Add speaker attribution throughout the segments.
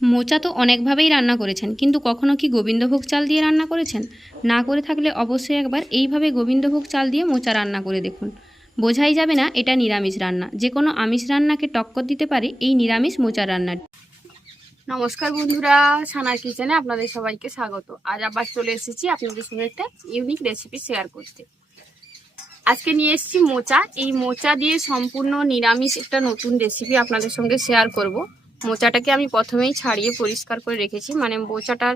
Speaker 1: মোচা তো অনেকভাবেই রান্না করেছেন, কিন্তু কখনো কি গোবিন্দভোগ চাল দিয়ে রান্না করেছেন? না করে থাকলে অবশ্যই একবার এইভাবে গোবিন্দভোগ চাল দিয়ে মোচা রান্না করে দেখুন। বোঝাই যাবে না এটা নিরামিষ রান্না, যে কোনো আমিষ রান্নাকে টক্কর দিতে পারে এই নিরামিষ মোচা রান্নাটি
Speaker 2: নমস্কার বন্ধুরা, সানার কিচেনে আপনাদের সবাইকে স্বাগত। আজ আবার চলে এসেছি আপনাদের সঙ্গে একটা ইউনিক রেসিপি শেয়ার করতে। আজকে নিয়ে এসেছি মোচা। এই মোচা দিয়ে সম্পূর্ণ নিরামিষ একটা নতুন রেসিপি আপনাদের সঙ্গে শেয়ার করব। মোচাটাকে আমি প্রথমেই ছাড়িয়ে পরিষ্কার করে রেখেছি। মানে মোচাটার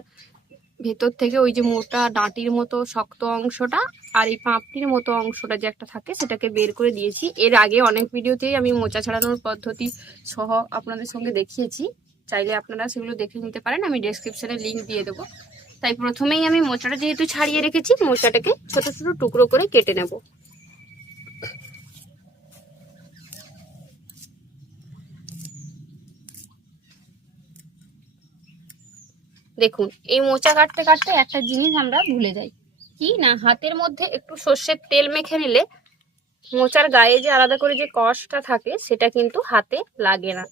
Speaker 2: ভেতর থেকে ওই যে মোটা ডাঁটির মতো শক্ত অংশটা আর এই পাঁপড়ির মতো অংশটা যে একটা থাকে সেটাকে বের করে দিয়েছি। এর আগে অনেক ভিডিওতেই আমি মোচা ছাড়ানোর পদ্ধতি সহ আপনাদের সঙ্গে দেখিয়েছি। চাইলে আপনারা সেগুলো দেখে নিতে পারেন, আমি ডেসক্রিপশনে লিঙ্ক দিয়ে দেবো। তাই প্রথমেই আমি মোচাটা যেহেতু ছাড়িয়ে রেখেছি, মোচাটাকে ছোট ছোট টুকরো করে কেটে নেব। দেখুন, এই মোচা কাটতে কাটতে একটা জিনিস আমরা ভুলে যাই। কি না, হাতের মধ্যে একটু সর্ষের তেল মেখে নিলে মোচার গায়ে যে আলাদা করে যে কষটা থাকে, সেটা কিন্তু হাতে লাগে না।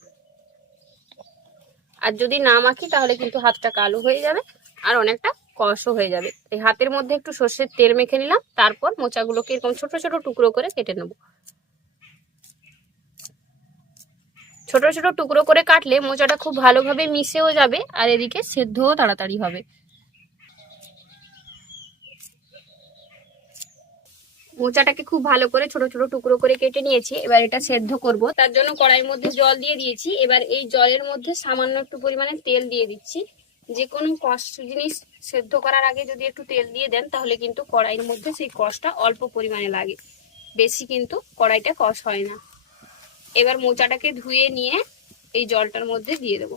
Speaker 2: আর যদি না মাখি, তাহলে কিন্তু হাতটা কালো হয়ে যাবে আর অনেকটা কষও হয়ে যাবে। এই হাতের মধ্যে একটু সর্ষের তেল মেখে নিলাম, তারপর মোচাগুলোকে এরকম ছোট ছোট টুকরো করে কেটে নেব। ছোট ছোট টুকরো করে কাটলে মোচাটা খুব ভালোভাবে মিশেও যাবে আর এদিকে সেদ্ধও তাড়াতাড়ি হবে। মোচাটাকে খুব ভালো করে ছোট ছোট টুকরো করে কেটে নিয়েছি, এবার এটা সেদ্ধ করব। তার জন্য কড়াইয়ের মধ্যে জল দিয়ে দিয়েছি, এবার এই জলের মধ্যে সামান্য একটু পরিমাণে তেল দিয়ে দিচ্ছি। যে কোনো কষ্ট জিনিস সেদ্ধ করার আগে যদি একটু তেল দিয়ে দেন, তাহলে কিন্তু কড়াইয়ের মধ্যে সেই কষটা অল্প পরিমাণে লাগে। বেশি কিন্তু কড়াইটা কষ হয় না। এবার মোচাটাকে ধুয়ে নিয়ে এই জলটার মধ্যে দিয়ে দেবো।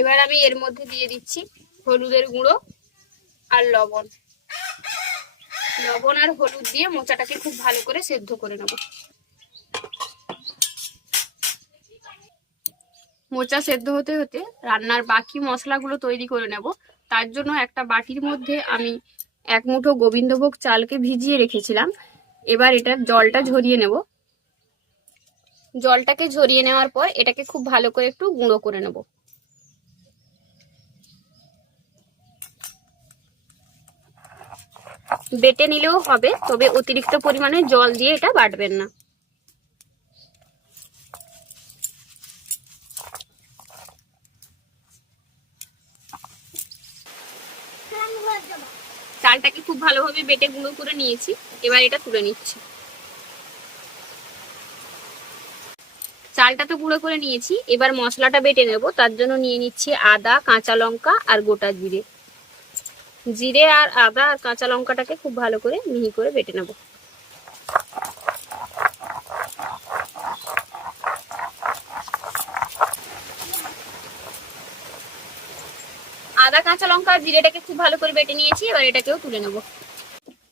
Speaker 2: এবার আমি এর মধ্যে দিয়ে দিচ্ছি হলুদের গুঁড়ো আর লবণ। লবণ আর হলুদ দিয়ে মোচাটাকে খুব ভালো করে সেদ্ধ করে নেব। মোচা সেদ্ধ হতে হতে রান্নার বাকি মশলাগুলো তৈরি করে নেব। তার জন্য একটা বাটির মধ্যে আমি এক মুঠো গোবিন্দভোগ চালকে ভিজিয়ে রেখেছিলাম। এবার এটার জলটা ঝরিয়ে নেব। জলটাকে ঝরিয়ে নেওয়ার পর এটাকে খুব ভালো করে একটু গুঁড়ো করে নেব। বেটে নিলেও হবে, তবে অতিরিক্ত পরিমাণে জল দিয়ে এটা বাটবেন না। চালটাকে খুব ভালোভাবে বেটে গুঁড়ো করে নিয়েছি। এবার এটা তুলে নিচ্ছি। চালটা তো গুঁড়ো করে নিয়েছি। এবার মশলাটা বেটে নেব। তার জন্য নিয়ে নিচ্ছি আদা, কাঁচা লঙ্কা আর গোটা জিরে। জিরে আর আদা আর কাঁচা লঙ্কাটাকে খুব ভালো করে মিহি করে বেটে নেব। আদা, কাঁচা লঙ্কা, জিরেটাকে খুব ভালো করে বেটে নিয়েছি, এবার এটাকেও তুলে নেব।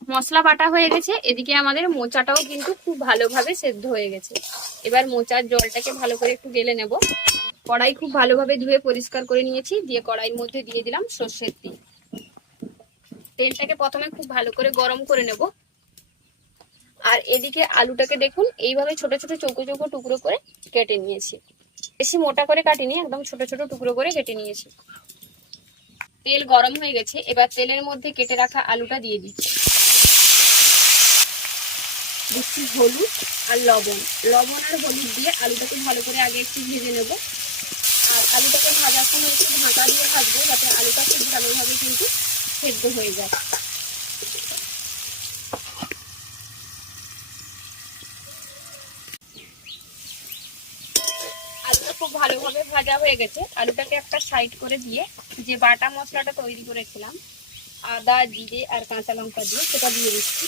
Speaker 2: মশলা বাটা হয়ে গেছে, এদিকে আমাদের মোচাটাও কিন্তু খুব ভালোভাবে সেদ্ধ হয়ে গেছে। এবার মোচার জলটাকে ভালো করে একটু গেলে নেব। কড়াই খুব ভালোভাবে ধুয়ে পরিষ্কার করে নিয়েছি, দিয়ে কড়াইয়ের মধ্যে দিয়ে দিলাম সর্ষের তেল। তেলটাকে প্রথমে খুব ভালো করে গরম করে নেব। আর এদিকে আলুটাকে দেখুন, এইভাবে ছোট ছোট চৌকো চৌকো টুকরো করে কেটে নিয়েছি। বেশি মোটা করে কাটিনি, একদম ছোট ছোট টুকরো করে কেটে নিয়েছি। তেল গরম হয়ে গেছে, এবার তেলের মধ্যে কেটে রাখা আলুটা দিয়ে দিচ্ছি। দিচ্ছি হলুদ আর লবণ। লবণ আর হলুদ দিয়ে আলুটাকে ভালো করে আগে একটু ভেজে নেব। আর আলুটাকে ভাজার সময় একটু ঢাকা দিয়ে ভাজবো, যাতে আলুটা খুব ভালোভাবে কিন্তু সেদ্ধ হয়ে যায় আলুটা খুব ভালোভাবে ভাজা হয়ে গেছে। আলুটাকে একটা সাইড করে দিয়ে যে বাটা মশলাটা তৈরি করেছিলাম, আদা, জিরে আর কাঁচা লঙ্কা দিয়ে, সেটা দিয়ে দিচ্ছি।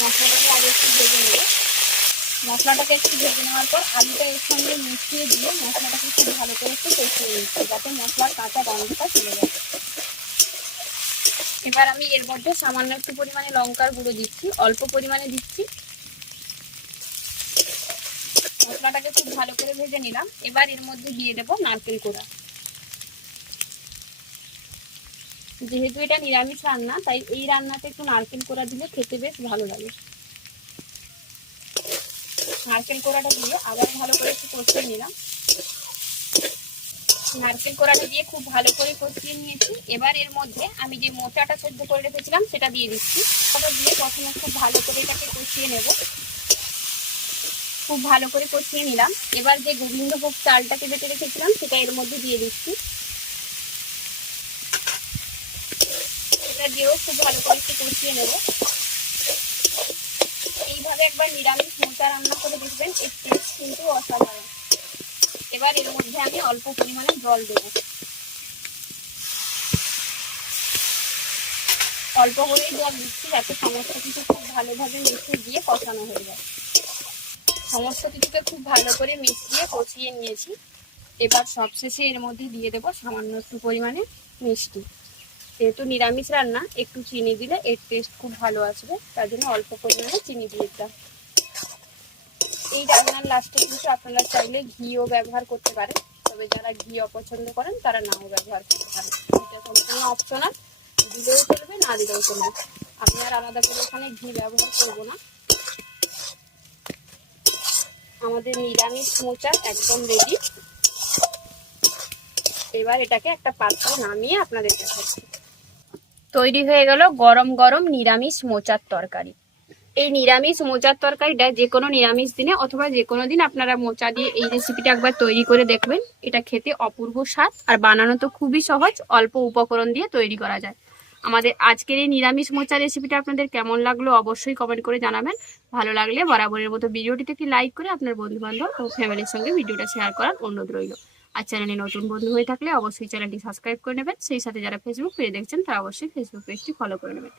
Speaker 2: মশলাটাকে আগে একটু ভেজে নেব। মশলাটাকে একটু ভেজে নেওয়ার পর আলুটা এর সঙ্গে মিশিয়ে দিয়ে মশলাটাকে খুব ভালো করে একটু কষিয়ে নিচ্ছি, যাতে মশলার কাঁচা গন্ধটা চলে যায়। এবার আমি এর মধ্যে সামান্য একটু পরিমাণে লঙ্কার গুঁড়ো দিচ্ছি, অল্প পরিমাণে দিচ্ছি। মশলাটাকে খুব ভালো করে ভেজে নিলাম। এবার এর মধ্যে দিয়ে দেবো নারকেল কোড়া। যেহেতু এটা নিরামিষ রান্না, তাই এই রান্নাতে একটু নারকেল কোড়া দিলে খেতে বেশ ভালো লাগে। নারকেল কোড়াটা দিয়ে আবার ভালো করে একটু কষিয়ে নিলাম। নারকেল কোড়াটা দিয়ে খুব ভালো করে কষিয়ে নিয়েছি। এবার এর মধ্যে আমি যে মোচাটা সেদ্ধ করে রেখেছিলাম, সেটা দিয়ে দিচ্ছি। ওটা দিয়ে প্রথমে খুব ভালো করে এটাকে কষিয়ে নেব। খুব ভালো করে কষিয়ে নিলাম। এবার যে গোবিন্দভোগ চালটাকে বেটে রেখেছিলাম, সেটা এর মধ্যে দিয়ে দিচ্ছি। এটা দিয়েও খুব ভালো করে একটু কষিয়ে নেব। এইভাবে একবার নিরামিষ মোচা রান্না করে দেখবেন, এর টেস্ট কিন্তু অসাধারণ। এবার এর মধ্যে আমি অল্প পরিমাণে জল দেব। অল্প করেই জল দিচ্ছি যাতে সমস্ত কিছু খুব ভালোভাবে মিশিয়ে দিয়ে কষানো হয়ে যায়। সমস্ত কিছুকে খুব ভালো করে মিশিয়ে কষিয়ে নিয়েছি। এবার সবশেষে এর মধ্যে দিয়ে দেবো সামান্য একটু পরিমাণে মিষ্টি। যেহেতু নিরামিষ রান্না, একটু চিনি দিলে এর টেস্ট খুব ভালো আসবে। তার জন্য অল্প পরিমাণে চিনি দিয়ে দিলাম। এই রান্নার লাস্টে কিন্তু আপনারা চাইলে ঘিও ব্যবহার করতে পারেন। তবে যারা ঘি অপছন্দ করেন, তারা নাও ব্যবহার করতে পারেন। এটা সম্পূর্ণ অপশনাল দিলেও চলবে, না দিলেও চলবে। আমি আর আলাদা করে ওখানে ঘি ব্যবহার করব না। আমাদের নিরামিষ মোচা একদম রেডি এবার এটাকে একটা পাত্রে নামিয়ে আপনাদের দেখাচ্ছি। তৈরি হয়ে গেল গরম গরম নিরামিষ মোচার তরকারি। এই নিরামিষ মোচার তরকারিটা যে কোনো নিরামিষ দিনে অথবা যে কোনো দিন আপনারা মোচা দিয়ে এই রেসিপিটা একবার তৈরি করে দেখবেন। এটা খেতে অপূর্ব স্বাদ আর বানানো তো খুবই সহজ, অল্প উপকরণ দিয়ে তৈরি করা যায়। আমাদের আজকের এই নিরামিষ মোচা রেসিপিটা আপনাদের কেমন লাগল অবশ্যই কমেন্ট করে জানাবেন। ভালো লাগলে বরাবরের মতো ভিডিওটিতে একটি লাইক করে আপনার বন্ধু বান্ধব ও ফ্যামিলির সঙ্গে ভিডিওটা শেয়ার করার অনুরোধ রইল। আর চ্যানেলে নতুন বন্ধু হয়ে থাকলে অবশ্যই চ্যানেলটি সাবস্ক্রাইব করে নেবেন। সেই সাথে যারা ফেসবুক পেজে দেখছেন, তারা অবশ্যই ফেসবুক পেজটি ফলো করে নেবেন।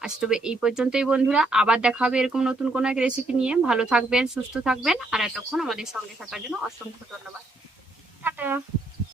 Speaker 2: আজ তবে এই পর্যন্তই বন্ধুরা, আবার দেখা হবে এরকম নতুন কোনো এক রেসিপি নিয়ে। ভালো থাকবেন, সুস্থ থাকবেন, আর এতক্ষণ আমাদের সঙ্গে থাকার জন্য অসংখ্য ধন্যবাদ। টাটা।